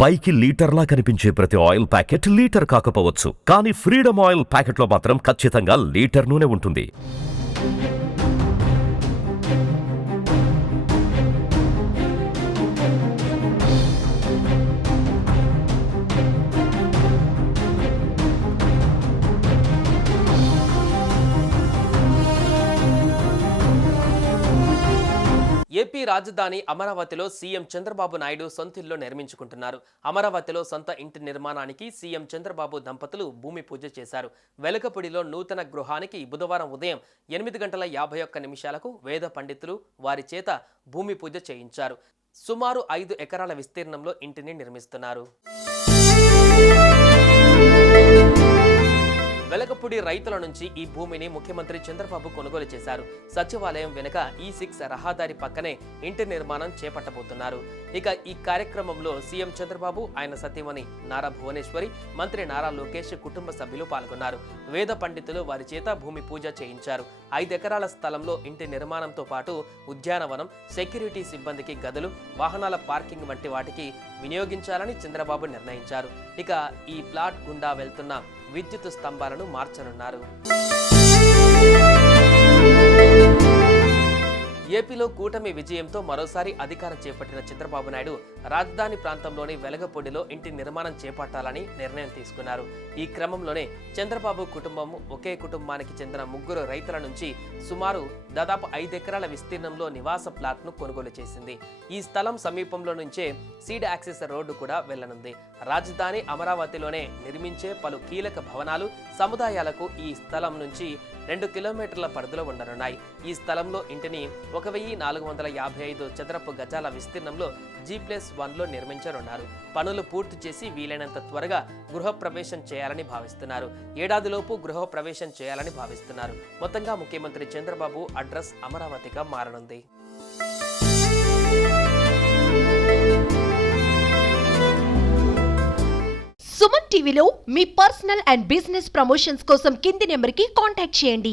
పైకి లీటర్లా కనిపించే ప్రతి ఆయిల్ ప్యాకెట్ లీటర్ కాకపోవచ్చు, కానీ ఫ్రీడమ్ ఆయిల్ ప్యాకెట్లో మాత్రం ఖచ్చితంగా లీటర్ నూనె ఉంటుంది. ఏపీ రాజధాని అమరావతిలో సీఎం చంద్రబాబు నాయుడు సొంత ఇల్లు నిర్మించుకుంటున్నారు. అమరావతిలో సొంత ఇంటి నిర్మాణానికి సీఎం చంద్రబాబు దంపతులు భూమి పూజ చేశారు. వెలకపూడిలో నూతన గృహానికి బుధవారం ఉదయం 8:51 వేద పండితులు వారి చేత భూమి పూజ చేయించారు. సుమారు 5 ఎకరాల విస్తీర్ణంలో ఇంటిని నిర్మిస్తున్నారు. వెలగపూడి రైతుల నుంచి ఈ భూమిని ముఖ్యమంత్రి చంద్రబాబు కొనుగోలు చేశారు. సచివాలయం వెనుక E6 రహదారి పక్కనే ఇంటి నిర్మాణం చేపట్టబోతున్నారు. ఇక ఈ కార్యక్రమంలో సీఎం చంద్రబాబు, ఆయన సతీమణి నారా భువనేశ్వరి, మంత్రి నారా లోకేష్ కుటుంబ సభ్యులు పాల్గొన్నారు. వేద పండితులు వారి చేత భూమి పూజ చేయించారు. 5 ఎకరాల స్థలంలో ఇంటి నిర్మాణంతో పాటు ఉద్యానవనం, సెక్యూరిటీ సిబ్బందికి గదులు, వాహనాల పార్కింగ్ వంటి వాటికి వినియోగించాలని చంద్రబాబు నిర్ణయించారు. ఇక ఈ ప్లాట్ గుండా వెళ్తున్న విద్యుత్ స్తంభాలను మార్చనున్నారు. ఏపీలో కూటమి విజయంతో మరోసారి అధికారం చేపట్టిన చంద్రబాబు నాయుడు రాజధాని ప్రాంతంలోని వెలగపూడిలో ఇంటి నిర్మాణం చేపట్టాలని నిర్ణయం తీసుకున్నారు. ఈ క్రమంలోనే చంద్రబాబు కుటుంబం ఒకే కుటుంబానికి చెందిన 3 రైతుల నుంచి సుమారు దాదాపు 5 ఎకరాల విస్తీర్ణంలో నివాస ప్లాట్ను కొనుగోలు చేసింది. ఈ స్థలం సమీపంలో నుంచే సీడ్ యాక్సెస్ రోడ్డు కూడా వెళ్లనుంది. రాజధాని అమరావతిలోనే నిర్మించే పలు కీలక భవనాలు, సముదాయాలకు ఈ స్థలం నుంచి 2 కిలోమీటర్ల పరిధిలో ఉండనున్నాయి. ఈ స్థలంలో ఇంటిని 1455 చదరపు గజాల విస్తీర్ణంలో G+1లో నిర్మించనున్నారు. పనులు పూర్తి చేసి వీలైనంత త్వరగా గృహప్రవేశం చేయాలని భావిస్తున్నారు. ఏడాదిలోపు గృహప్రవేశం చేయాలని భావిస్తున్నారు. మొత్తంగా ముఖ్యమంత్రి చంద్రబాబు అడ్రస్ అమరావతిగా మారనుంది. సుమన్ టీవీలో మీ పర్సనల్ అండ్ బిజినెస్ ప్రమోషన్స్ కోసం కింది నెంబర్కి కాంటాక్ట్ చేయండి.